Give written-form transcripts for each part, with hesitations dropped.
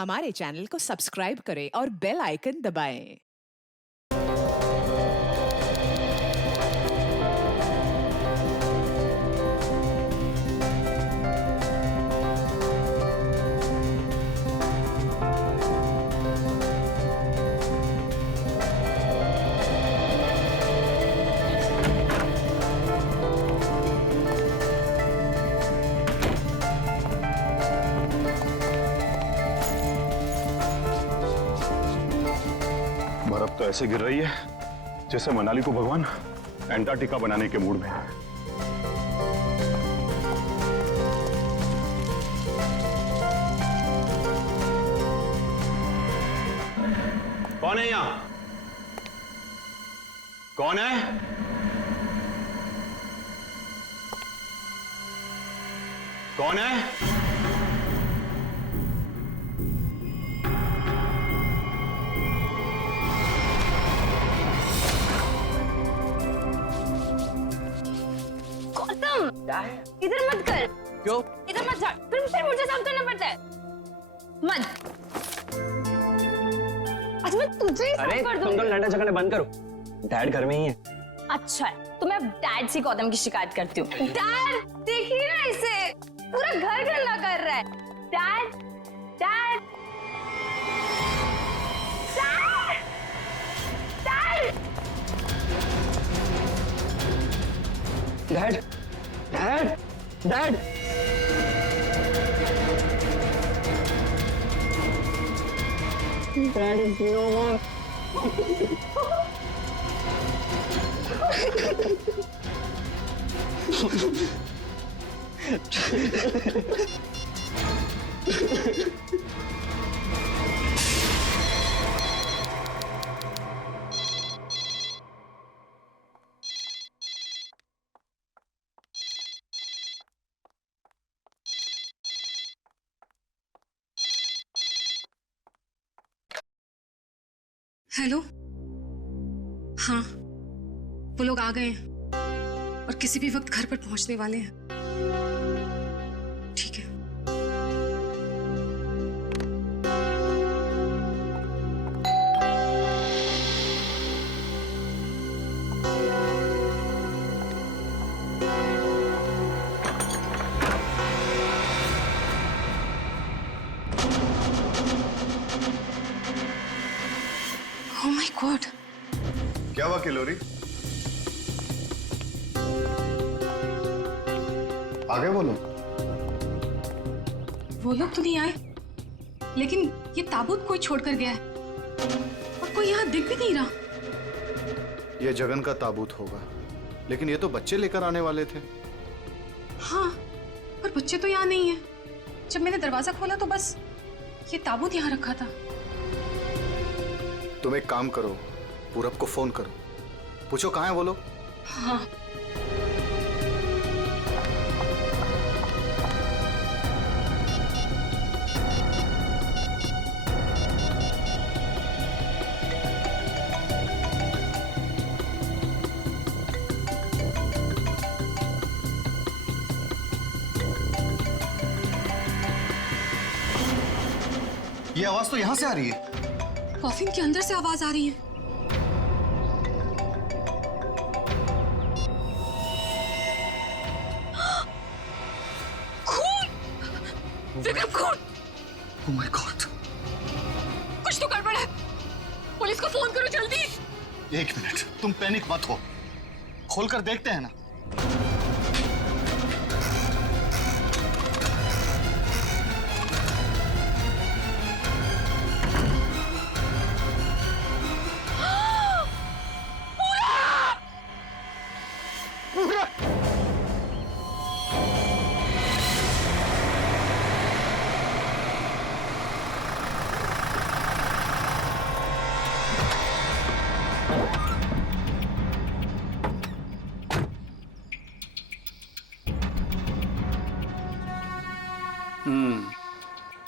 हमारे चैनल को सब्सक्राइब करें और बेल आइकन दबाएं। बर्फ तो ऐसे गिर रही है जैसे मनाली को भगवान एंटार्क्टिका बनाने के मूड में है। कौन है यहां? कौन है? कौन है? क्या है? इधर मत कर। क्यों? इधर मत जा। फिर मुझे साफ करना पड़ता है। मत। आज मैं तुझे ही साफ कर दूंगी। तुम तो लड़ने झगड़ने बंद करो। डैड घर में ही है। अच्छा है, तो मैं डैड से गौतम की शिकायत करती हूँ। डैड, देखिए ना इसे, पूरा घर गंदा कर रहा है। Dad, dad, dad, dad. Dad, dad, dad. Dad is no more. Hello. हाँ, वो लोग आ गए हैं और किसी भी वक्त घर पर पहुंचने वाले हैं। ठीक है। Oh my God! क्या हुआ किलोरी? आ गए वो लोग? वो लोग तो नहीं आए, लेकिन ये ताबूत कोई छोड़कर गया है और कोई यहाँ दिख भी नहीं रहा। ये जगन का ताबूत होगा, लेकिन ये तो बच्चे लेकर आने वाले थे। हाँ, पर बच्चे तो यहाँ नहीं है। जब मैंने दरवाजा खोला तो बस ये ताबूत यहाँ रखा था। तुम एक काम करो, पूरब को फोन करो, पूछो कहाँ है वो लोग। हाँ। ये आवाज तो यहाँ से आ रही है। कॉफिन के अंदर से आवाज आ रही है। खून! विक्रम, खून! Oh my God! कुछ तो गड़बड़ है। पुलिस को फोन करो जल्दी। एक मिनट, तुम पैनिक मत हो, खोलकर देखते हैं ना।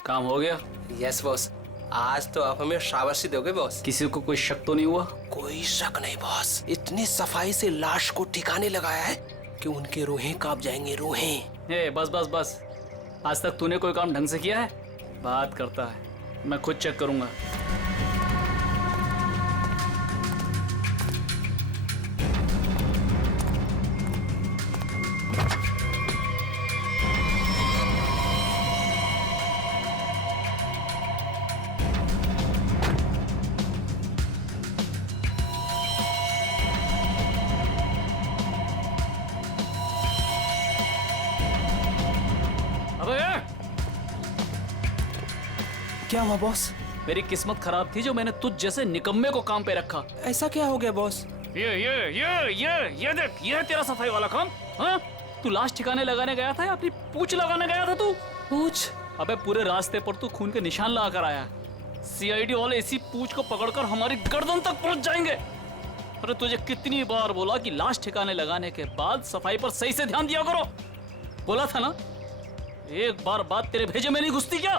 काम हो गया। यस बॉस, आज तो आप हमें शाबाशी दोगे बॉस। किसी को कोई शक तो नहीं हुआ? कोई शक नहीं बॉस, इतनी सफाई से लाश को ठिकाने लगाया है कि उनके रूहें कांप जाएंगे, रूहें। बस बस बस, आज तक तूने कोई काम ढंग से किया है? बात करता है। मैं खुद चेक करूंगा। अबे क्या हुआ बॉस? मेरी किस्मत खराब थी जो मैंने तुझ जैसे निकम्मे को काम पे रखा। ऐसा क्या हो गया बॉस? ये देख, ये है तेरा सफाई वाला काम। हाँ, तू लाश ठिकाने लगाने गया था या अपनी पूंछ लगाने गया था तू? पूछ? अबे पूरे रास्ते पर तू खून के निशान लगा कर आया। सीआईडी वाले इसी पूंछ को पकड़कर हमारी गर्दन तक पहुंच जाएंगे। अरे तुझे कितनी बार बोला कि लाश ठिकाने लगाने के बाद सफाई पर सही से ध्यान दिया करो। बोला था ना, एक बार बात तेरे भेजे में नहीं घुसती क्या?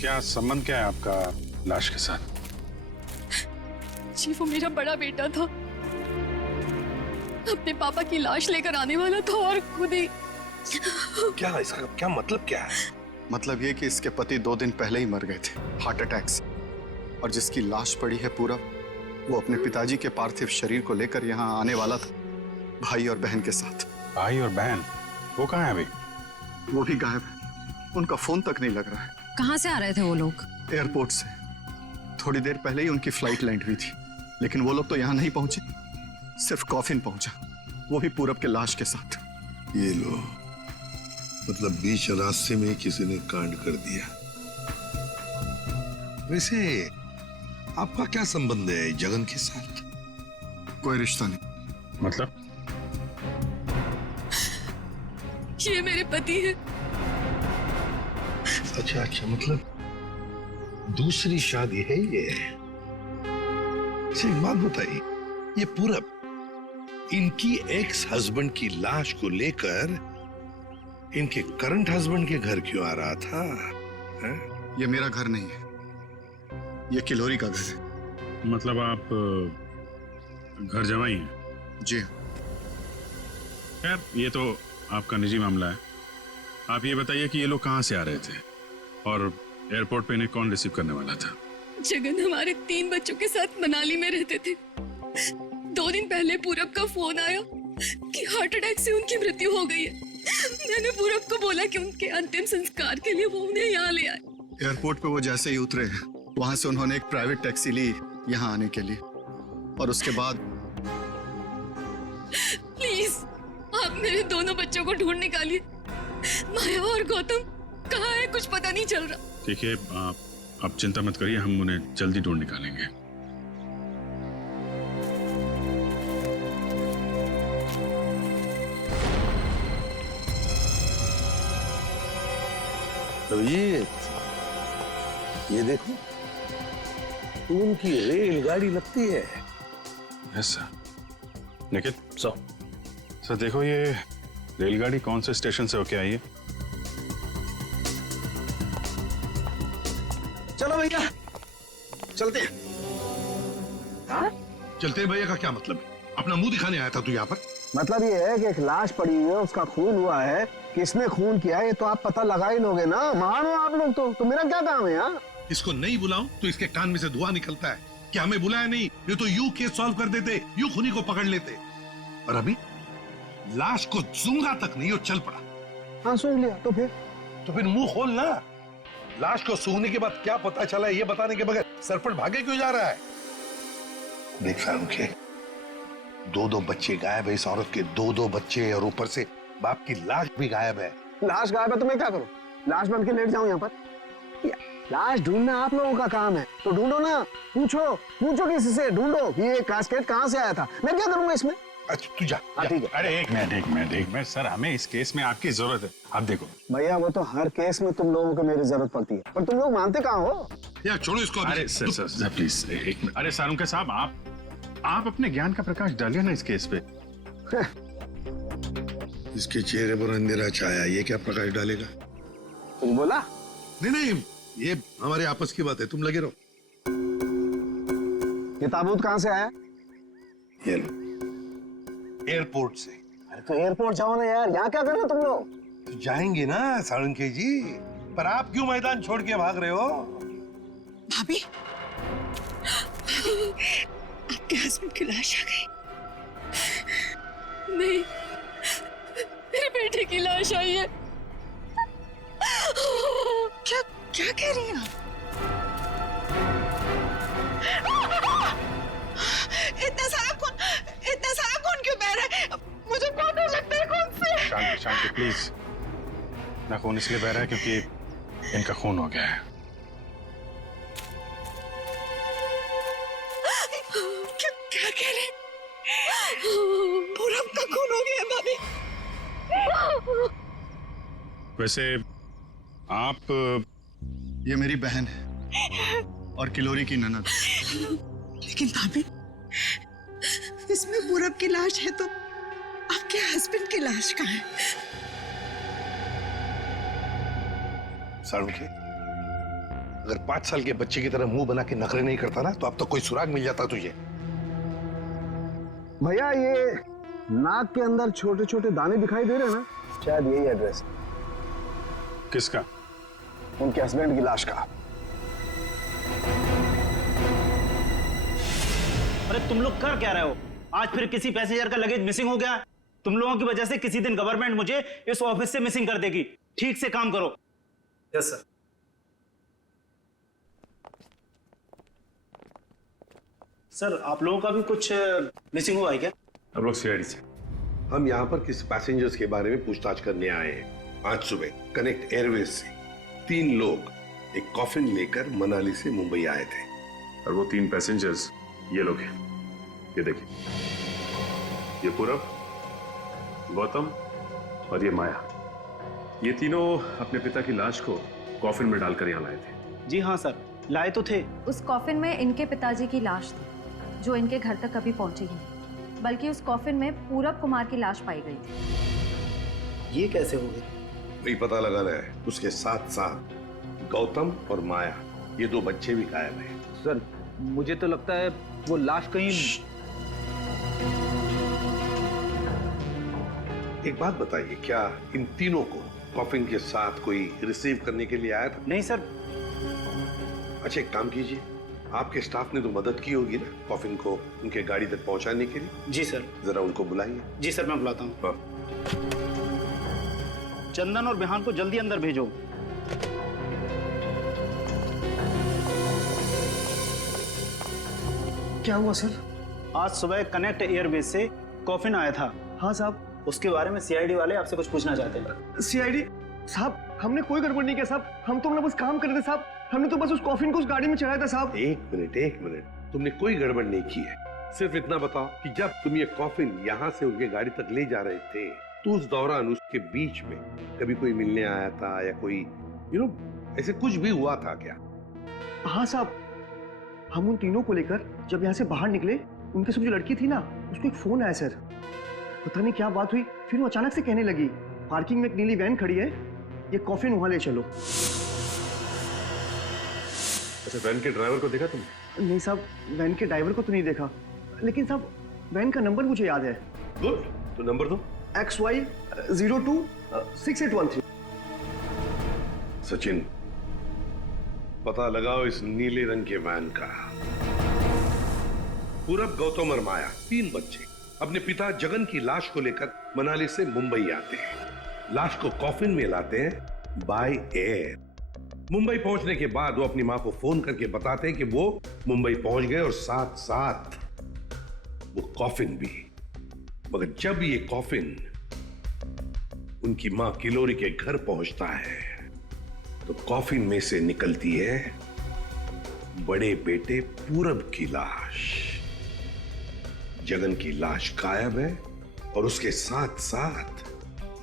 क्या संबंध क्या है आपका लाश के साथ? जी वो मेरा बड़ा बेटा था, अपने पापा की लाश लेकर आने वाला था और खुद ही। क्या इसका क्या मतलब क्या है? मतलब ये कि इसके पति 2 दिन पहले ही मर गए थे हार्ट अटैक से, और जिसकी लाश पड़ी है पूरा, वो अपने पिताजी के पार्थिव शरीर को लेकर यहाँ आने वाला था, भाई और बहन के साथ। भाई और बहन वो कहाँ है अभी? वो भी गायब है, उनका फोन तक नहीं लग रहा है। कहाँ से आ रहे थे वो लोग? एयरपोर्ट से। थोड़ी देर पहले ही उनकी फ्लाइट लैंड हुई थी, लेकिन वो लोग तो यहाँ नहीं पहुंचे, सिर्फ कॉफिन पहुंचा, वो भी पूरब के लाश के साथ। ये लो, मतलब बीच रास्ते में किसी ने कांड कर दिया। वैसे आपका क्या संबंध है जगन के साथ? कोई रिश्ता नहीं। मतलब? ये मेरे पति है। अच्छा अच्छा, मतलब दूसरी शादी है ये? एक बात बताइए, ये पूरब इनकी एक्स हस्बैंड की लाश को लेकर इनके करंट हस्बैंड के घर क्यों आ रहा था? है? ये मेरा घर नहीं है, ये किलोरी का घर है। मतलब आप घर जमाई हैं? जी। खैर ये तो आपका निजी मामला है। आप ये बताइए कि ये लोग कहाँ से आ रहे थे और एयरपोर्ट पे इन्हें कौन रिसीव करने वाला था? जगन हमारे 3 बच्चों के साथ मनाली में रहते थे। 2 दिन पहले पूरब का फोन आया कि हार्ट अटैक से उनकी मृत्यु हो गई है। मैंने पूरब को बोला कि उनके अंतिम संस्कार के लिए वो उन्हें यहाँ ले आए। एयरपोर्ट पे वो जैसे ही उतरे, वहां से उन्होंने एक प्राइवेट टैक्सी ली यहाँ आने के लिए, और उसके बाद। प्लीज आप मेरे दोनों बच्चों को ढूंढ निकालिए। माया और गौतम कहाँ है, कुछ पता नहीं चल रहा। ठीक है, आप चिंता मत करिए, हम उन्हें जल्दी ढूंढ निकालेंगे। तो ये देखो, उनकी रेलगाड़ी लगती है। Yes sir. निखिल सर देखो, ये रेलगाड़ी कौन से स्टेशन से होके आई है? चलो भैया चलते हैं। चलते हैं भैया का क्या मतलब है? अपना मुंह दिखाने आया था तू यहाँ पर? मतलब ये है कि एक लाश पड़ी हुई है, उसका खून हुआ है, किसने खून किया है ये तो आप पता लगा ही लोगे ना। महान हो आप लोग तो मेरा क्या काम है यहाँ? इसको नहीं बुलाऊं तो इसके कान में से धुआं निकलता है कि हमें बुलाया नहीं, ये तो यूं केस सॉल्व कर देते, यूं खूनी को पकड़ लेते। और अभी लाश को सूंघा तक नहीं, वो चल पड़ा। हाँ सूंघ लिया तो फिर मुंह खोल ना। लाश को सूंघने के बाद क्या पता चला ये बताने के बगैर सरपट भागे क्यों जा रहा है? देख फारूक के 2 बच्चे गायब है, इस औरत के 2 बच्चे, और ऊपर से बाप की लाश भी गायब है। लाश गायब है तो मैं क्या करूँ? लाश बन के लेट जाऊं यहाँ पर? लाश ढूंढना आप लोगों का काम है, तो ढूंढो ना। पूछो किसी से, ढूंढो ये कास्केट कहाँ से आया था। मैं क्या करूंगा इसमें? अच्छा तू जा। ठीक है। अरे एक मिनट सर, हमें इस केस में आपकी जरूरत है। आप देखो भैया, वो तो हर केस में तुम लोगों को मेरी जरूरत पड़ती है, पर तुम लोग मानते कहाँ हो? यार छोड़ो इसको। अरे सर प्लीज एक मिनट। अरे सारुंके साहब, आप अपने ज्ञान का प्रकाश डालिए ना इस केस पे। इसके चेहरे पर अंधेरा छाया, ये क्या प्रकाश डालेगा? कुछ बोला? नहीं, ये हमारे आपस की बात है, तुम लगे रहो। ये ताबूत कहाँ से आया? ये लो, एयरपोर्ट से। अरे तो एयरपोर्ट जाओ ना यार, यहाँ क्या कर रहे हो तुम लोग? तो जाएंगे ना साळुंखे जी, पर आप क्यों मैदान छोड़ के भाग रहे हो? भाभी, आपके हस्बैंड की लाश आ गई। नहीं, मेरे बेटे की लाश आई है। क्या क्या कह रही हैं आप? इतना सारा खून क्यों बह रहा है? मुझे बहुत डर लगता है खून से। शांति शांति प्लीज। ना खून इसलिए बह रहा है क्योंकि इनका खून हो गया है। क्या कह रहे हैं? पूरब का खून हो गया भाभी। वैसे आप ये मेरी बहन है और किलोरी की ननद। लेकिन भाभी, इसमें पूरब की लाश है तो आपके हस्बैंड की लाश कहाँ है? साळुंखे, अगर 5 साल के बच्चे की तरह मुंह बना के नखरे नहीं करता ना, तो अब तक कोई सुराग मिल जाता तुझे। भैया ये नाक के अंदर छोटे छोटे दाने दिखाई दे रहे हैं ना, शायद यही एड्रेस किसका? उनके हस्बैंड की लाश का। अरे तुम लोग कर क्या रहे हो? आज फिर किसी पैसेंजर का लगेज मिसिंग हो गया। तुम लोगों की वजह से किसी दिन गवर्नमेंट मुझे इस ऑफिस से मिसिंग कर देगी। ठीक से काम करो। Yes sir. सर आप लोगों का भी कुछ मिसिंग हुआ है क्या? हम लोग सीआईडी से। हम यहाँ पर किसी पैसेंजर्स के बारे में पूछताछ करने आए हैं। आज सुबह कनेक्ट एयरवेज से 3 लोग एक कॉफिन लेकर मनाली से मुंबई आए थे। और वो 3 पैसेंजर्स ये लोग हैं। ये देखिए, ये पूरब, गौतम और ये माया। ये तीनों अपने पिता की लाश को कॉफिन में डालकर यहाँ लाए थे। जी हाँ सर, लाए तो थे। उस कॉफिन में इनके पिताजी की लाश थी, जो इनके घर तक कभी पहुंची ही नहीं, बल्कि उस कॉफिन में पूरब कुमार की लाश पाई गई थी। ये कैसे हो गई? वही पता लगाना है। उसके साथ साथ गौतम और माया, ये 2 बच्चे भी गायब हैं। सर मुझे तो लगता है वो लाश कहीं। एक बात बताइए, क्या इन तीनों को कॉफिन के साथ कोई रिसीव करने के लिए आया था? नहीं सर। अच्छा एक काम कीजिए, आपके स्टाफ ने तो मदद की होगी ना कॉफिन को उनके गाड़ी तक पहुंचाने के लिए। जी सर। जरा उनको बुलाइए। जी सर, मैं बुलाता हूँ। हाँ। चंदन और बिहान को जल्दी अंदर भेजो। क्या हुआ सर? आज सुबह कनेक्ट एयरवेज से कॉफिन आया था। हाँ साहब। उसके बारे में सीआईडी वाले आपसे कुछ पूछना चाहते हैं। सीआईडी साहब, हमने कोई गड़बड़ नहीं किया साहब। हम तो बस काम कर रहे थे साहब। हमने तो बस उस कॉफिन को उस गाड़ी में चढ़ाया था साहब। एक मिनट, तुमने कोई गड़बड़ नहीं की है। सिर्फ इतना बताओ कि जब तुम ये कॉफिन यहाँ से उनके गाड़ी तक ले जा रहे थे, तो उस दौरान उसके बीच में कभी कोई मिलने आया था या कोई ऐसे कुछ भी हुआ था क्या? हाँ साहब, हम उन तीनों को लेकर जब यहाँ से बाहर निकले, उनके साथ जो लड़की थी ना, उसको एक फोन आया सर। पता नहीं क्या बात हुई, फिर वो अचानक से कहने लगी, पार्किंग में एक नीली वैन खड़ी है, ये कॉफिन वहां ले चलो। अच्छा, वैन के ड्राइवर को देखा तुमने? नहीं साहब, वैन के ड्राइवर को तो नहीं देखा, लेकिन साहब वैन का नंबर मुझे याद है। गुड, तो नंबर दो। XY026813। सचिन, पता लगाओ इस नीले रंग के वैन का। पूरब, गौतम और माया 3 बच्चे अपने पिता जगन की लाश को लेकर मनाली से मुंबई आते हैं। लाश को कॉफिन में लाते हैं बाय एयर। मुंबई पहुंचने के बाद वो अपनी मां को फोन करके बताते हैं कि वो मुंबई पहुंच गए और साथ साथ वो कॉफिन भी। मगर जब ये कॉफिन उनकी मां किलोरी के घर पहुंचता है, तो कॉफिन में से निकलती है बड़े बेटे पूरब की लाश। जगन की लाश गायब है और उसके साथ साथ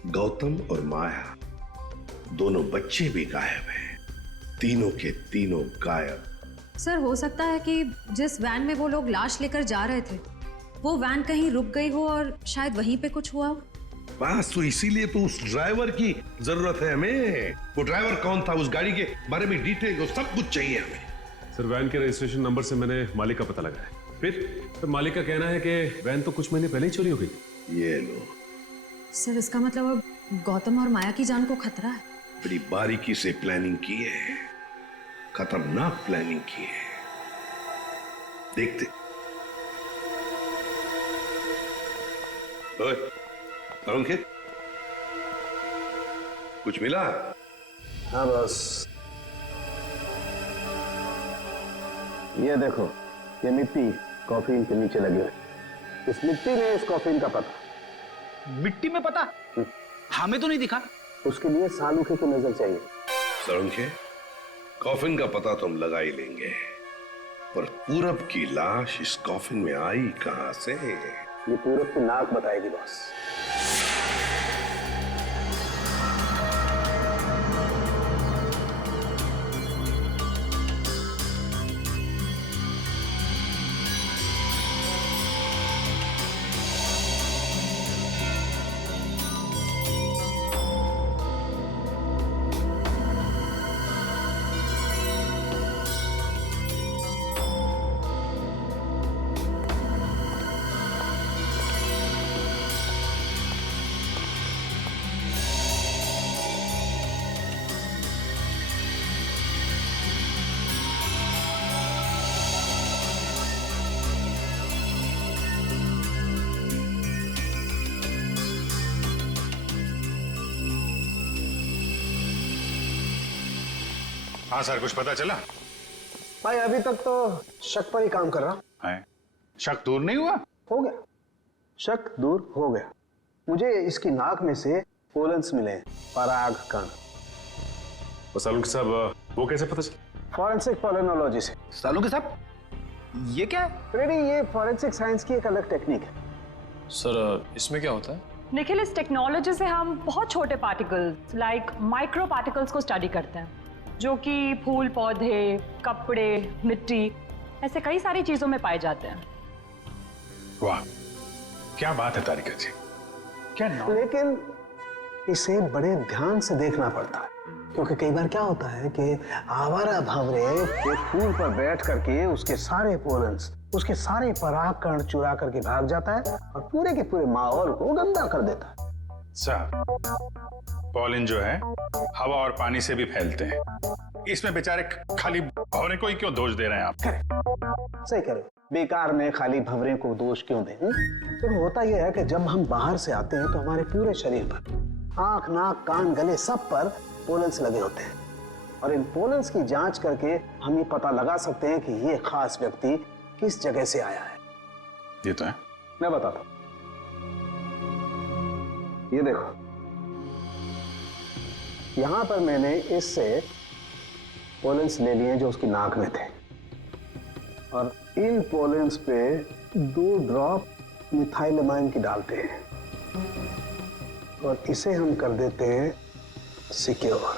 गौतम और माया, दोनों बच्चे भी गायब हैं। तीनों के तीनों गायब। सर, हो सकता है कि जिस वैन में वो लोग लाश लेकर जा रहे थे, वो वैन कहीं रुक गई हो और शायद वहीं पे कुछ हुआ हो। बस तो इसीलिए तो उस ड्राइवर की जरूरत है हमें। वो ड्राइवर कौन था, उस गाड़ी के बारे में डिटेल, सब कुछ चाहिए हमें। सर, वैन के रजिस्ट्रेशन नंबर से मैंने मालिक का पता लगाया। फिर मालिक का कहना है कि वैन तो कुछ महीने पहले ही चोरी हो गई। ये लो। सर इसका मतलब अब गौतम और माया की जान को खतरा है। बड़ी बारीकी से प्लानिंग की है, खतरनाक प्लानिंग की है। देखते। ओए, अंकित, कुछ मिला? हाँ बस, ये देखो, ये मिट्टी कॉफीन के नीचे लगी हुई। इस मिट्टी में इस कॉफीन का पता। मिट्टी में पता? हमें तो नहीं दिखा। उसके लिए सालूखे की नजर चाहिए। सड़ुंखे, कॉफिन का पता तो हम लगा ही लेंगे, पर पूरब की लाश इस कॉफिन में आई कहां से? ये पूरब की नाक बताएगी बॉस। हाँ सर, कुछ पता चला? भाई अभी तक तो शक पर ही काम कर रहा है। शक दूर नहीं हुआ? हो गया, शक दूर हो गया। मुझे इसकी नाक में से पोलन्स मिले, पराग कण। सालुंखे साहब, वो कैसे पता चला? फॉरेंसिक पोलिनोलॉजी से। सालुंखे साहब, ये क्या है? रेडी, ये फॉरेंसिक साइंस की एक अलग टेक्निक है। सर इसमें क्या होता है? निखिल, इस टेक्नोलॉजी से हम बहुत छोटे पार्टिकल्स लाइक माइक्रो पार्टिकल्स को स्टडी करते हैं, जो कि फूल पौधे, कपड़े, मिट्टी, ऐसे कई सारी चीजों में पाए जाते हैं। वाह, क्या बात है तारिका जी, क्या नाम? लेकिन इसे बड़े ध्यान से देखना पड़ता है, क्योंकि कई बार क्या होता है कि आवारा भंवरे एक फूल पर बैठ करके उसके सारे पोलन्स, उसके सारे पराग कण चुरा करके भाग जाता है और पूरे के पूरे माहौल को गंदा कर देता है। पॉलिन जो है हवा और पानी से भी फैलते हैं, इसमें बेचारे खाली भंवरे को ही क्यों दोष दे रहे हैं आप? सही करो, बेकार में खाली भंवरे को दोष क्यों दें? तो होता यह है कि जब हम बाहर से आते हैं तो हमारे पूरे शरीर पर, आंख, नाक, कान, गले, सब पर पोलन्स लगे होते हैं, और इन पोलन्स की जांच करके हम ये पता लगा सकते हैं कि ये खास व्यक्ति किस जगह से आया है। ये तो है। मैं बताता हूं, ये देखो, यहां पर मैंने इससे पोलन्स ले लिए जो उसकी नाक में थे, और इन पोलन्स पे 2 ड्रॉप मिथाइलमाइन की डालते हैं और इसे हम कर देते हैं सिक्योर।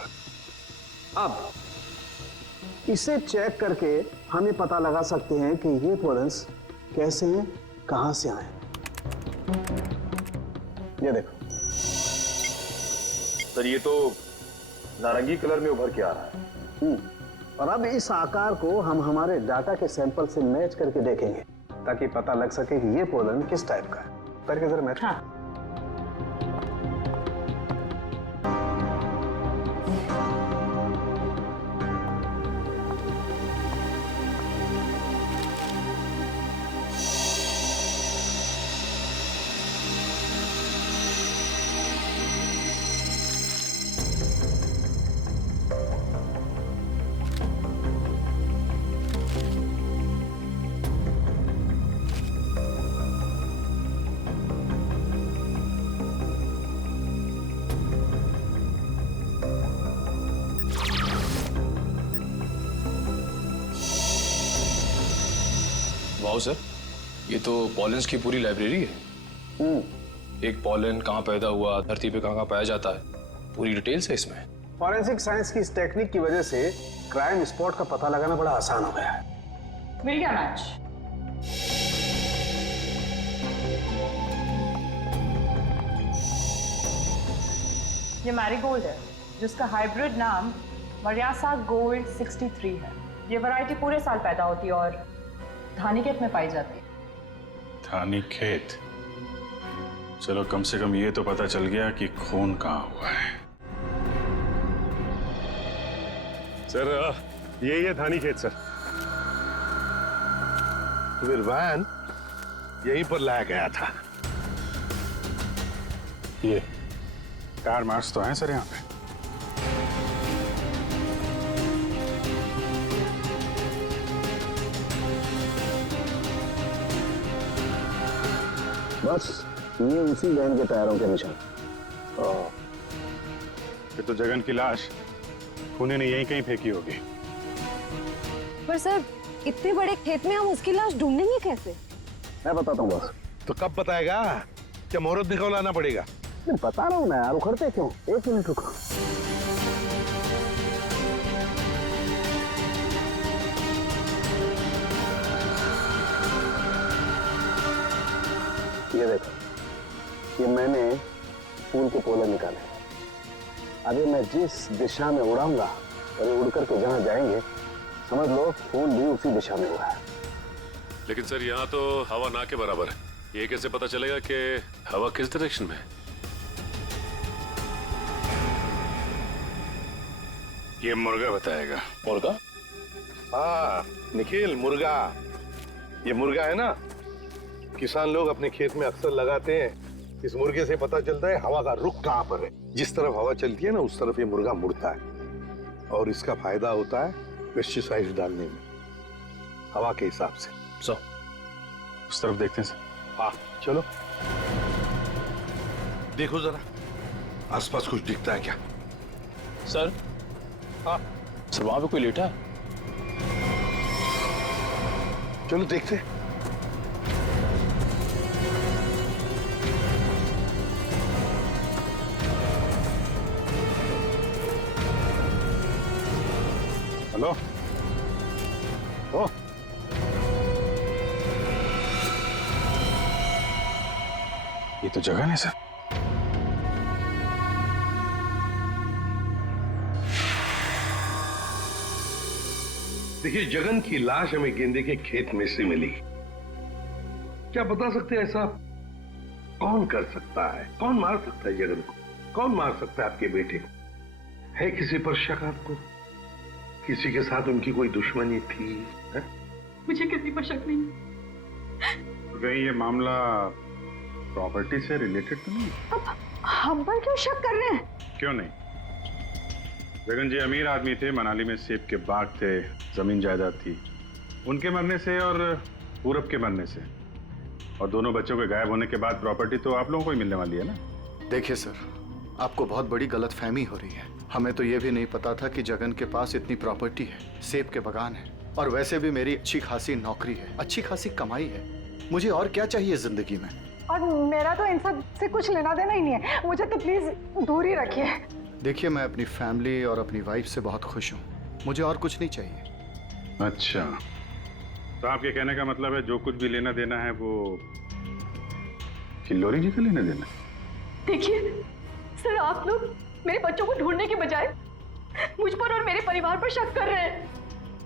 अब इसे चेक करके हम ये पता लगा सकते हैं कि ये पोलन्स कैसे हैं, कहां से आए। ये देखो सर, ये तो नारंगी कलर में उभर के आ रहा है। और अब इस आकार को हम हमारे डाटा के सैंपल से मैच करके देखेंगे, ताकि पता लग सके कि ये पोलन किस टाइप का है। करके जरा मैच। हाँ। वाओ सर, ये तो पॉलेंस की पूरी लाइब्रेरी है। एक पॉलन कहाँ पैदा हुआ, धरती पे कहाँ पाया जाता है, पूरी डिटेल्स है इसमें। फॉरेंसिक साइंस की इस टेक्निक की वजह से क्राइम स्पॉट का पता लगाना बड़ा आसान हो गया है। मिल गया मैच। ये मैरीगोल्ड है, जिसका हाइब्रिड नाम मरियासा गोल्ड 63 है। ये वैरायटी पूरे साल पैदा होती है और धानी खेत में पाई जाती है। धानी खेत? चलो कम से कम ये तो पता चल गया कि खून कहाँ हुआ है। सर यही है धानी खेत सर। तो फिर वैन यहीं पर लाया गया था। ये कार मार्क्स तो हैं सर यहाँ पे। बस ये उसी वैन के टायरों के निशान। फिर तो जगन की लाश खूनी ने यहीं कहीं फेंकी होगी। पर सर इतने बड़े खेत में हम उसकी लाश ढूंढेंगे कैसे? मैं बताता हूँ बस। तो कब बताएगा? क्या मुहूर्त निकलवाना पड़ेगा? मैं बता रहा हूँ ना यार, उखड़ते क्यों? 1 मिनट रुको। ये देखो, ये मैंने फूल के पोले निकाले। अभी मैं जिस दिशा में उड़ाऊंगा और ये उड़ करके जहां जाएंगे समझ लो फूल भी उसी दिशा में उड़ा है। लेकिन सर यहाँ तो हवा ना के बराबर है, ये कैसे पता चलेगा कि हवा किस डायरेक्शन में है? ये मुर्गा बताएगा। मुर्गा? हाँ निखिल, मुर्गा। ये मुर्गा है ना, किसान लोग अपने खेत में अक्सर लगाते हैं। इस मुर्गे से पता चलता है हवा का रुख कहाँ पर है। जिस तरफ हवा चलती है ना उस तरफ ये मुर्गा मुड़ता है और इसका फायदा होता है पेस्टिसाइड डालने में, हवा के हिसाब से। उस तरफ देखते हैं सर। हाँ चलो देखो जरा आसपास कुछ दिखता है क्या? सर? हाँ सर वहां पे कोई लेटा है? चलो देखते हैं। हेलो? ओ ये तो जगह है सर। देखिए जगन की लाश हमें गेंदे के खेत में से मिली। क्या बता सकते हैं ऐसा कौन कर सकता है? कौन मार सकता है जगन को? कौन मार सकता है आपके बेटे को? है किसी पर शक आपको? किसी के साथ उनकी कोई दुश्मनी थी? है? मुझे किसी पर शक नहीं। तो कहीं ये मामला प्रॉपर्टी से रिलेटेड तो नहीं? अब हम पर क्यों शक कर रहे हैं? क्यों नहीं? जगन जी अमीर आदमी थे, मनाली में सेब के बाग थे, जमीन जायदाद थी। उनके मरने से और पूरब के मरने से और दोनों बच्चों के गायब होने के बाद प्रॉपर्टी तो आप लोगों को ही मिलने वाली है ना। देखिए सर, आपको बहुत बड़ी गलतफहमी हो रही है। हमें तो ये भी नहीं पता था कि जगन के पास इतनी प्रॉपर्टी है, सेब के बागान है और वैसे भी मेरी अच्छी खासी नौकरी है, अच्छी खासी कमाई है। मुझे और क्या चाहिए जिंदगी में? और मेरा तो इन सब से कुछ लेना देना ही नहीं है, मुझे तो प्लीज दूर ही रखिए। देखिए मैं अपनी फैमिली और अपनी वाइफ से बहुत खुश हूँ, मुझे और कुछ नहीं चाहिए। अच्छा, तो आपके कहने का मतलब है जो कुछ भी लेना देना है वो किल्लोरी जी का लेना देना? देखिए सर, आप लोग मेरे बच्चों को ढूंढने के बजाय मुझ पर और मेरे परिवार पर शक कर रहे हैं।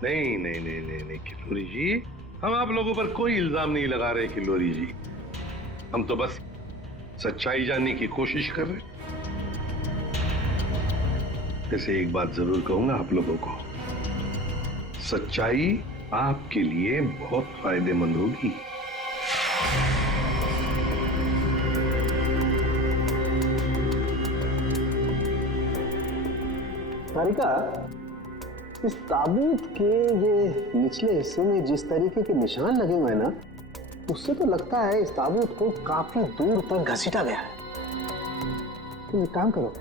नहीं नहीं नहीं नहीं नहीं किल्लोरी जी, हम आप लोगों पर कोई इल्जाम नहीं लगा रहे किल्लोरी जी। हम तो बस सच्चाई जानने की कोशिश कर रहे हैं। जैसे एक बात जरूर कहूंगा आप लोगों को, सच्चाई आपके लिए बहुत फायदेमंद होगी। तारिका, इस ताबूत के ये निचले हिस्से में जिस तरीके के निशान लगे हुए हैं ना, उससे तो लगता है इस ताबूत को काफी दूर तक घसीटा गया है। तुम एक काम करो,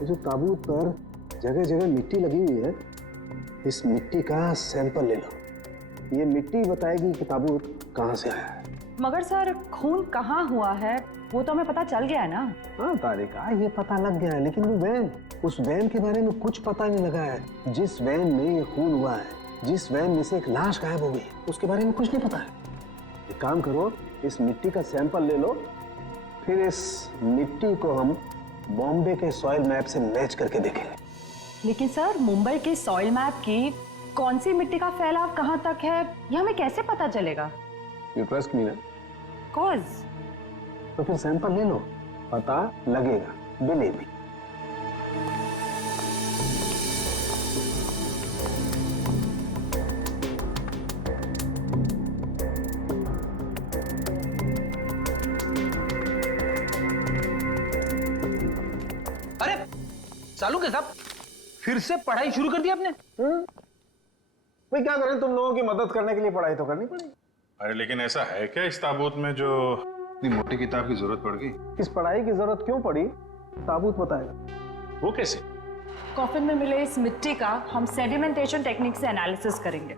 ये जो ताबूत पर जगह जगह मिट्टी लगी हुई है, इस मिट्टी का सैंपल ले लो। ये मिट्टी बताएगी कि ताबूत कहाँ से आया है। मगर सर खून कहाँ हुआ है वो तो हमें पता चल गया है ना। हाँ तारिका, ये पता लग गया है, लेकिन वो वैन, उस वैन के बारे में कुछ पता नहीं लगा है। जिस वैन में ये खून हुआ है, जिस वैन में से एक लाश गायब हो गई, उसके बारे में कुछ नहीं पता है। एक काम करो, इस मिट्टी का सैंपल ले लो, फिर इस मिट्टी को हम बॉम्बे के सॉइल मैप से मैच करके देखेंगे। लेकिन सर मुंबई के सॉइल मैप की कौन सी मिट्टी का फैलाव कहाँ तक है ये हमें कैसे पता चलेगा? यू ट्रस्ट मी ना? कॉज तो फिर सैंपल ले लो, पता लगेगा, बिलीव मी। अरे सालू के साहब, फिर से पढ़ाई शुरू कर दी आपने? भाई क्या करें, तुम लोगों की मदद करने के लिए पढ़ाई तो करनी पड़ेगी। अरे लेकिन ऐसा है क्या इस ताबूत में जो इतनी मोटी किताब की जरूरत पड़ गई? इस पढ़ाई की जरूरत क्यों पड़ी, ताबूत बताएगा। वो कैसे? कॉफिन में मिले इस मिट्टी का हम सेडिमेंटेशन टेक्निक से एनालिसिस करेंगे,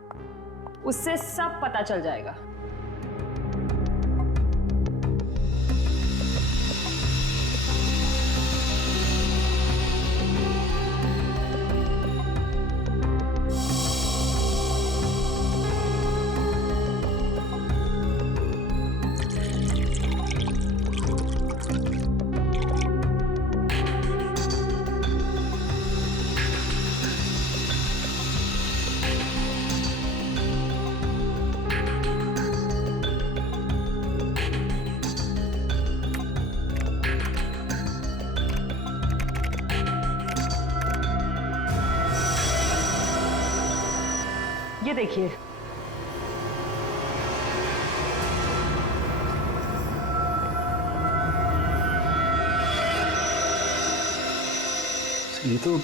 उससे सब पता चल जाएगा। ये देखिए, ये तो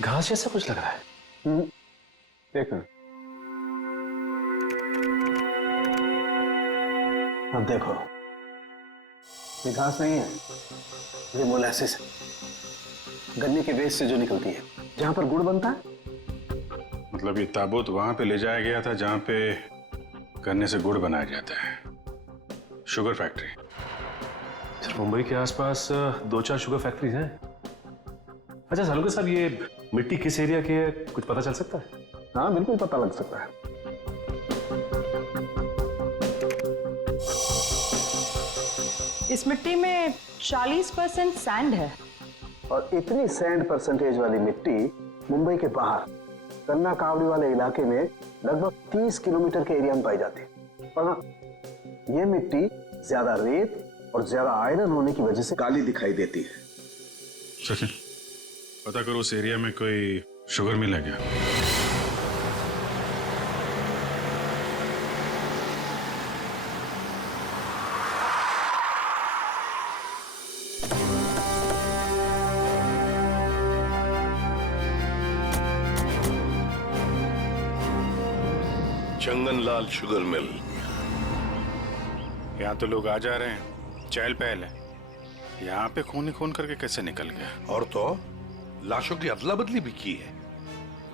घास जैसा कुछ लग रहा है। देखो, अब देखो, ये घास नहीं है, ये मोलासिस है, गन्ने के वेस्ट से जो निकलती है, जहां पर गुड़ बनता है। मतलब ये ताबूत वहां पे ले जाया गया था जहां पे गन्ने से गुड़ बनाया जाता है, शुगर फैक्ट्री। सर, मुंबई के आसपास 2-4 शुगर फैक्ट्रीज हैं। अच्छा सालू के साहब, ये मिट्टी किस एरिया की है, कुछ पता चल सकता है? हाँ बिल्कुल पता लग सकता है। इस मिट्टी में 40% सैंड है। और इतनी सैंड परसेंटेज वाली मिट्टी मुंबई के बाहर गन्ना कावड़ी वाले इलाके में लगभग 30 किलोमीटर के एरिया में पाई जाती है। पर हाँ, ये मिट्टी ज्यादा रेत और ज्यादा आयरन होने की वजह से काली दिखाई देती है। सचिन, पता करो उस एरिया में कोई शुगर मिल है क्या? चंगनलाल शुगर मिल। यहाँ तो लोग आ जा रहे हैं, चहल पहल है। यहाँ पे खून ही खून करके कैसे निकल गया? और तो लाशों की अदला बदली भी की है।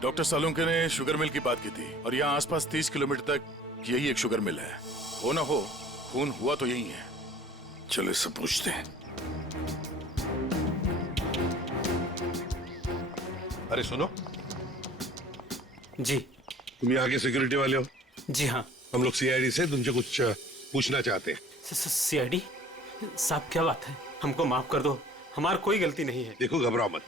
डॉक्टर सालुंके ने शुगर मिल की बात की थी और यहाँ आसपास 30 किलोमीटर तक यही एक शुगर मिल है। हो ना हो, खून हुआ तो यही है। चलो इससे पूछते हैं। अरे सुनो जी, तुम यहाँ के सिक्योरिटी वाले हो? जी हाँ। हम लोग सीआईडी से तुमसे कुछ पूछना चाहते हैं। सीआईडी साहब, क्या बात है? हमको माफ कर दो, हमारी कोई गलती नहीं है। देखो घबराओ मत,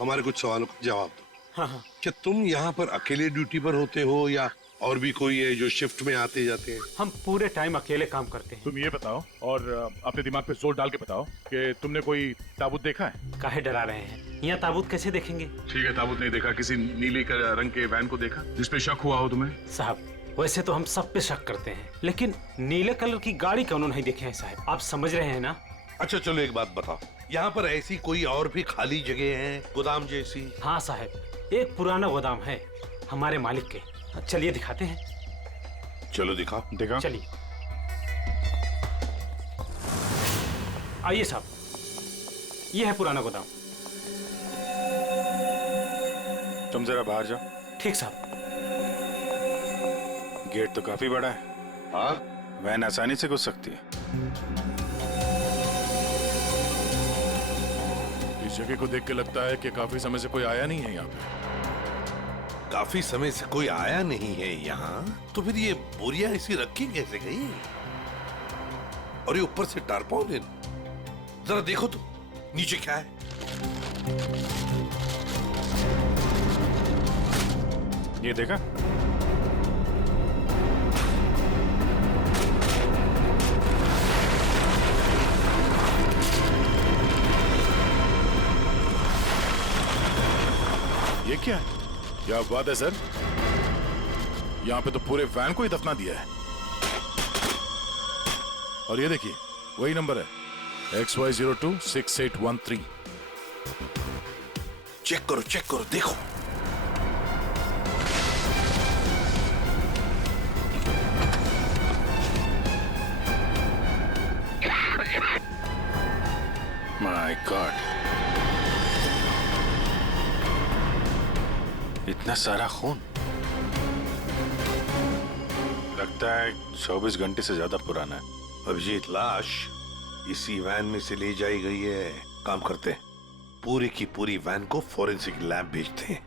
हमारे कुछ सवालों का जवाब दो। हाँ हाँ। क्या तुम यहाँ पर अकेले ड्यूटी पर होते हो या और भी कोई है जो शिफ्ट में आते जाते हैं? हम पूरे टाइम अकेले काम करते हैं। तुम ये बताओ और अपने दिमाग पे जोर डाल के बताओ कि तुमने कोई ताबूत देखा है? काहे डरा रहे हैं? यहाँ ताबूत कैसे देखेंगे? ठीक है, ताबूत नहीं देखा। किसी नीले रंग के वैन को देखा जिसपे शक हुआ हो तुम्हें? साहब, वैसे तो हम सब पे शक करते हैं, लेकिन नीले कलर की गाड़ी क्यों नहीं देखे हैं साहब? आप समझ रहे हैं ना? अच्छा चलो एक बात बताओ, यहाँ पर ऐसी कोई और भी खाली जगह है, गोदाम जैसी? हाँ साहब, एक पुराना गोदाम है हमारे मालिक के। चलिए दिखाते हैं। चलो दिखाओ। दिखा। चलिए आइए साहब, ये है पुराना गोदाम। तुम जरा बाहर जाओ। ठीक साहब। गेट तो काफी बड़ा है। हाँ, वैन आसानी से घुस सकती है। इस जगह को देख के लगता है कि काफी समय से कोई आया नहीं है यहाँ पे। काफी समय से कोई आया नहीं है यहाँ, तो फिर ये बोरियां ऐसी रखी कैसे गई? और ये ऊपर से टारपॉलिन, जरा देखो तो नीचे क्या है। ये देखा? ये क्या है? क्या बात है सर? यहाँ पे तो पूरे वैन को ही दफना दिया है। और ये देखिए, वही नंबर है, XY026813। चेक करो, देखो। माय गॉड, इतना सारा खून। लगता है 24 घंटे से ज्यादा पुराना है। अभिजीत, लाश इसी वैन में से ले जाई गई है। काम करते हैं, पूरी की पूरी वैन को फॉरेंसिक लैब भेजते हैं।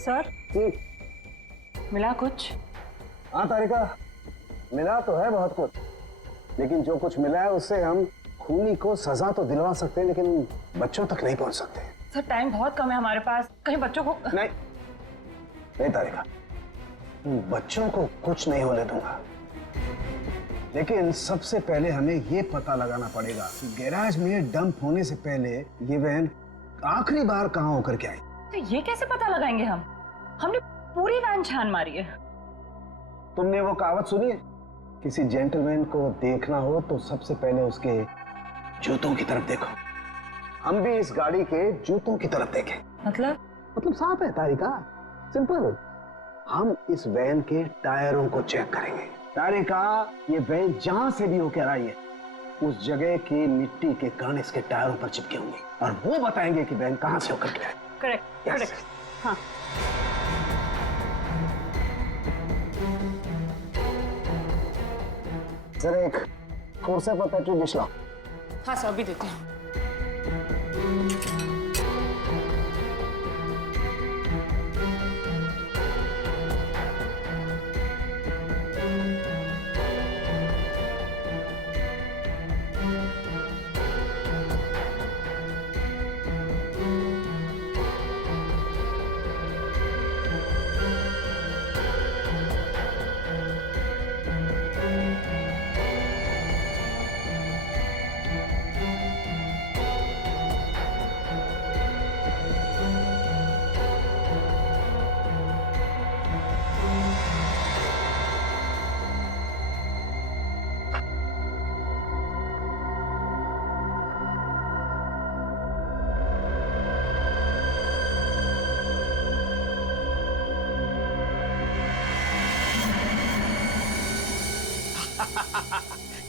सर, मिला कुछ? हाँ तारिका, मिला तो है बहुत कुछ, लेकिन जो कुछ मिला है उससे हम खूनी को सजा तो दिलवा सकते हैं, लेकिन बच्चों तक नहीं पहुंच सकते। सर, टाइम बहुत कम है हमारे पास, कहीं बच्चों को नहीं तारिका, बच्चों को कुछ नहीं होने दूंगा, लेकिन सबसे पहले हमें ये पता लगाना पड़ेगा कि गैराज में डंप होने से पहले ये वैन आखिरी बार कहाँ होकर के आई। तो ये कैसे पता लगाएंगे हम? हमने पूरी वैन छान मारी है। तुमने वो कहावत सुनी है, किसी जेंटलमैन को देखना हो तो सबसे पहले उसके जूतों की तरफ देखो। हम भी इस गाड़ी के जूतों की तरफ देखें। मतलब साफ है तारिका, सिंपल। हम इस वैन के टायरों को चेक करेंगे। तारिका, ये वैन जहां से भी होकर आई है उस जगह की मिट्टी के कण इसके टायरों पर चिपके होंगे और वो बताएंगे कि वैन कहां से होकर के आई। करेक्ट। हाँ। जरा एक कोर्सा पर पेट्रोल डिश लाओ। हाँ सर, अभी देते हैं।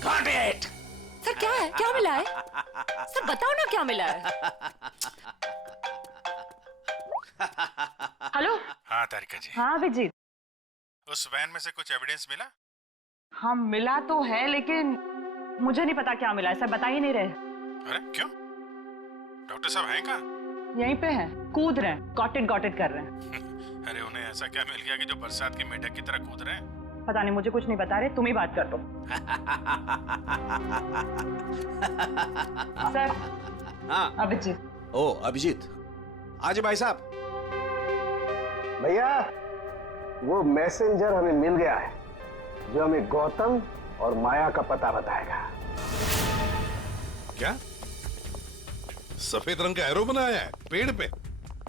Got it! सर, क्या है? क्या मिला है? सर बताओ ना, क्या मिला है? हेलो? हाँ तारिका जी। हाँ अभिजीत। उस वैन में से कुछ एविडेंस मिला? हाँ मिला तो है, लेकिन मुझे नहीं पता क्या मिला है। सर बता ही नहीं रहे। अरे क्यों? डॉक्टर साहब हैं कहाँ? यहीं पे है, कूद रहे हैं, गॉट इट कर रहे हैं। अरे उन्हें ऐसा क्या मिल गया कि जो बरसात की मेढक की तरह कूद रहे हैं? पता नहीं, मुझे कुछ नहीं बता रहे, तुम ही बात कर दो। सर। हाँ अभिजीत। ओ अभिजीत, आज भाई साहब। भैया, वो मैसेंजर हमें मिल गया है जो हमें गौतम और माया का पता बताएगा। क्या? सफेद रंग का एरो बनाया है पेड़ पे?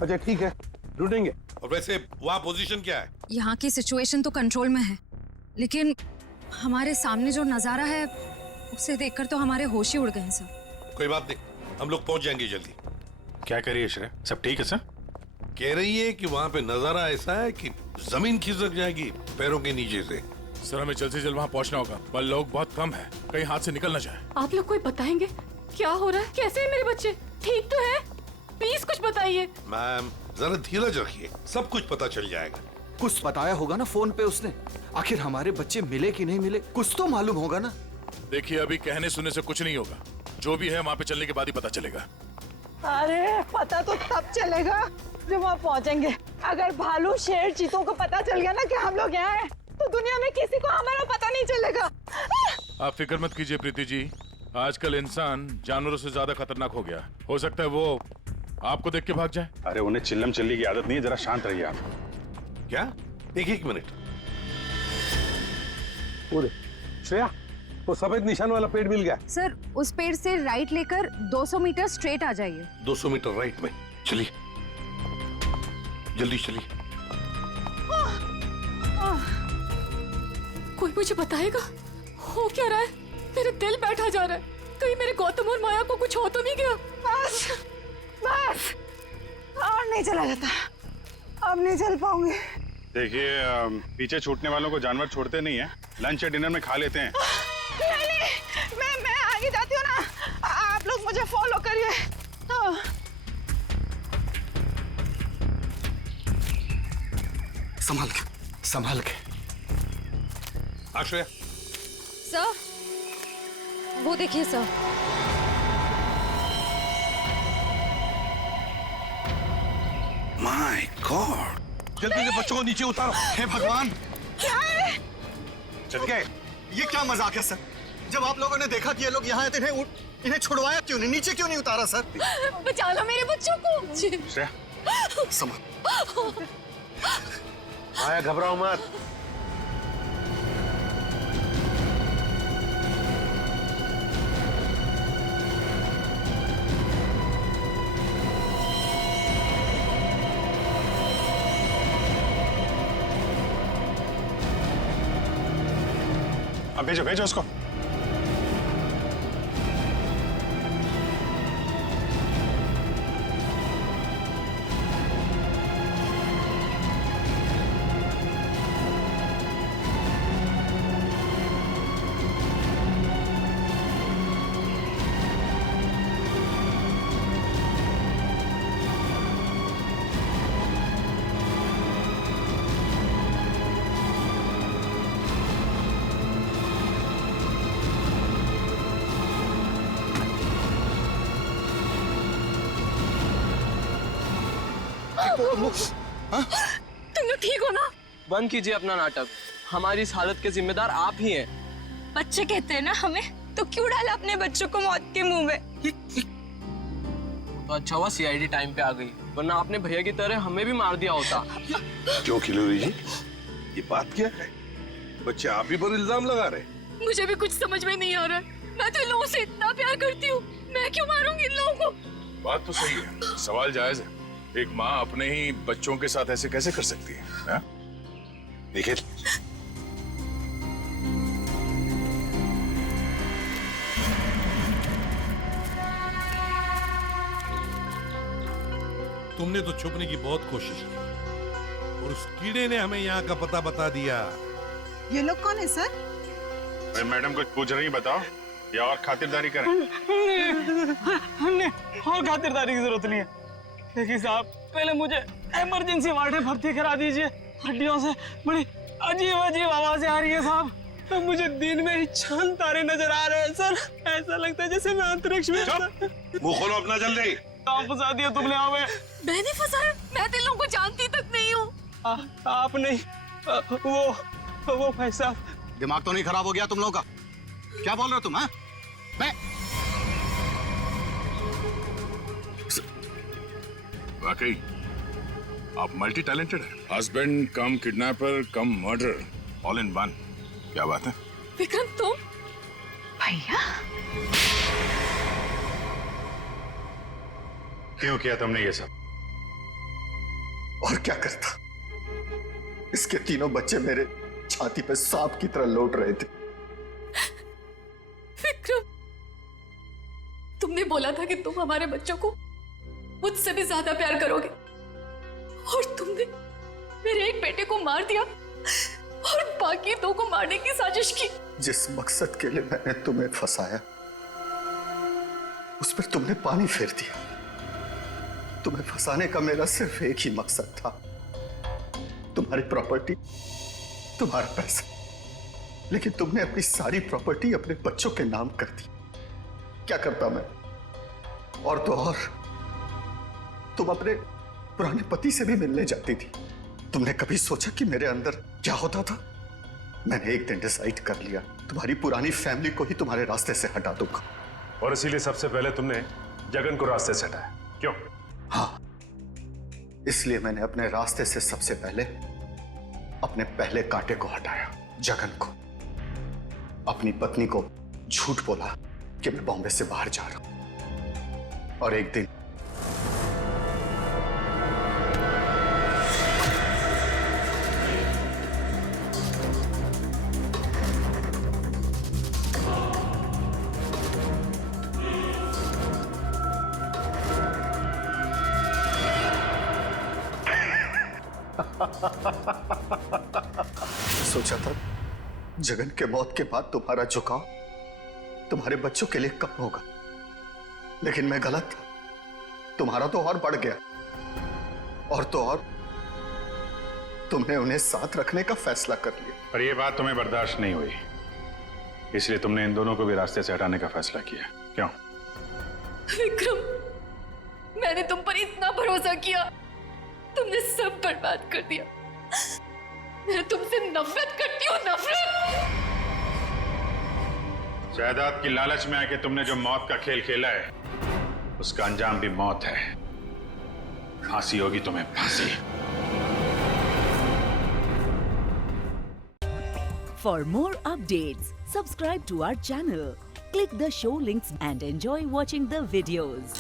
अच्छा ठीक है, ढूंढेंगे। और वैसे वहां पोजीशन क्या है? यहाँ की सिचुएशन तो कंट्रोल में है, लेकिन हमारे सामने जो नजारा है उसे देखकर तो हमारे होश ही उड़ गए हैं सर। कोई बात नहीं, हम लोग पहुंच जाएंगे जल्दी। क्या करिए श्रेय, सब ठीक है सर? कह रही है कि वहाँ पे नजारा ऐसा है कि जमीन खिसक जाएगी पैरों के नीचे से। सर हमें जल्द से जल्द वहाँ पहुँचना होगा, पर लोग बहुत कम है, कहीं हाथ से निकल ना जाए। आप लोग कोई बताएंगे क्या हो रहा है? कैसे है मेरे बच्चे? ठीक तो है? प्लीज कुछ बताइए। मैम जरा धीरज रखिए, सब कुछ पता चल जाएगा। कुछ बताया होगा ना फोन पे उसने। आखिर हमारे बच्चे मिले कि नहीं मिले, कुछ तो मालूम होगा ना। देखिए अभी कहने सुनने से कुछ नहीं होगा, जो भी है वहाँ पे चलने के बाद ही पता चलेगा। अरे पता तो तब चलेगा जब वहाँ पहुँचेंगे। अगर भालू शेर चीतों को पता चल गया ना कि हम लोग यहाँ हैं, तो दुनिया में किसी को हमारा पता नहीं चलेगा। आप फिक्र मत कीजिए प्रीति जी, आजकल इंसान जानवरों से ज्यादा खतरनाक हो गया। हो सकता है वो आपको देख के भाग जाए। अरे उन्हें चिल्लम चिल्ली की आदत नहीं है, जरा शांत रहिए आप। क्या? एक मिनट। श्रेया, वो सफेद निशान वाला पेड़ मिल गया। सर उस पेड़ से राइट लेकर 200 मीटर स्ट्रेट आ जाइए। 200 मीटर राइट में। चलिए जल्दी चलिए। कोई मुझे बताएगा हो क्या रहा है? मेरा दिल बैठा जा रहा है, कहीं मेरे गौतम और माया को कुछ हो तो नहीं गया? बस बस और नहीं चला जाता, अब नहीं चल पाऊंगी। देखिए पीछे छूटने वालों को जानवर छोड़ते नहीं है, लंच या डिनर में खा लेते हैं। नहीं, मैं आगे जाती हूँ ना, आप लोग मुझे फॉलो करिए। संभाल के, संभाल के। आश्रया। सर वो देखिए सर। माय गॉड, जल्दी से बच्चों को नीचे उतारो। हे भगवान, क्या है? चल गए। ये क्या मजाक है सर? जब आप लोगों ने देखा कि ये लोग यहाँ आए थे, इन्हें छुड़वाया क्यों नहीं, नीचे क्यों नहीं उतारा सर? बचा लो मेरे बच्चों को। श्रेया संभाल। माया घबराओ मत। अब भेजो भेजो उसको। तुम लोग ठीक हो ना? बंद कीजिए अपना नाटक, हमारी इस हालत के जिम्मेदार आप ही हैं। बच्चे कहते हैं ना हमें, तो क्यों डाला अपने बच्चों को मौत के मुंह में? तो अच्छा हुआ सीआईडी टाइम पे आ गई, वरना आपने भैया की तरह हमें भी मार दिया होता। क्यों खिलोरी जी, ये बात क्या है? बच्चे आप ही पर इल्जाम लगा रहे। मुझे भी कुछ समझ में नहीं आ रहा है। मैं तो इन लोगों से इतना प्यार करती हूँ, मैं क्यों मारूंगी इन लोगों को? बात तो सही है, सवाल जायज है। एक माँ अपने ही बच्चों के साथ ऐसे कैसे कर सकती है? देखिए तुमने तो छुपने की बहुत कोशिश की और उस कीड़े ने हमें यहाँ का पता बता दिया। ये लोग कौन है सर? अरे मैडम कुछ पूछ रही, बताओ या और खातिरदारी करें? हमने और खातिरदारी की जरूरत नहीं है। देखिए साहब, पहले मुझे इमरजेंसी वार्ड में भर्ती करा दीजिए। हड्डियों से बड़ी अजीब अजीब आवाजें आ रही है साहब। तो मुझे दिन में ही चांद तारे नजर आ रहे हैं सर। ऐसा लगता है जैसे मैं अंतरिक्ष में। मुंह खोलो अपना जल्दी। आप फंसा दिया तुमने हमें। मैंने फंसाया? मैं तो इन लोगों को जानती तक नहीं हूँ। आप नहीं, वो भाई साहब। दिमाग तो नहीं खराब हो गया तुम लोगों का? क्या बोल रहे हो तुम? हाँ, मैं वाकई आप मल्टी टैलेंटेड है। Husband come kidnapper come murder, all in one. क्या बात है विक्रम? तुम? भैया क्यों किया तुमने ये सब? और क्या करता? इसके तीनों बच्चे मेरे छाती पे सांप की तरह लौट रहे थे। विक्रम, तुमने बोला था कि तुम हमारे बच्चों को मुझसे भी ज्यादा प्यार करोगे, और तुमने मेरे एक बेटे को मार दिया और बाकी 2 को मारने की साजिश की। जिस मकसद के लिए मैंने तुम्हें फंसाया उस पर तुमने पानी फेर दिया। तुम्हें फंसाने का मेरा सिर्फ एक ही मकसद था, तुम्हारी प्रॉपर्टी, तुम्हारा पैसा। लेकिन तुमने अपनी सारी प्रॉपर्टी अपने बच्चों के नाम कर दी। क्या करता मैं? और तो और तुम अपने पुराने पति से भी मिलने जाती थी। तुमने कभी सोचा कि मेरे अंदर क्या होता था? मैंने एक दिन डिसाइड कर लिया, तुम्हारी पुरानी फैमिली को ही तुम्हारे रास्ते से हटा दूंगा। और इसीलिए सबसे पहले तुमने जगन को रास्ते से हटाया, क्यों? हाँ, इसलिए मैंने अपने रास्ते से सबसे पहले अपने पहले कांटे को हटाया, जगन को। अपनी पत्नी को झूठ बोला कि मैं बॉम्बे से बाहर जा रहा हूं। और एक दिन सोचा था जगन के मौत के बाद तुम्हारा झुकाव तुम्हारे बच्चों के लिए कम होगा, लेकिन मैं गलत था। तुम्हारा तो और बढ़ गया। और तो और तुमने उन्हें साथ रखने का फैसला कर लिया। पर यह बात तुम्हें बर्दाश्त नहीं हुई, इसलिए तुमने इन दोनों को भी रास्ते से हटाने का फैसला किया, क्यों? विक्रम, मैंने तुम पर इतना भरोसा किया, तुमने सब बर्बाद कर दिया। मैं तुमसे नफरत करती हूँ, नफरत। जायदाद की लालच में आके तुमने जो मौत का खेल खेला है, उसका अंजाम भी मौत है। फांसी होगी तुम्हें, फांसी। For more updates, subscribe to our channel, click the show links and enjoy watching the videos.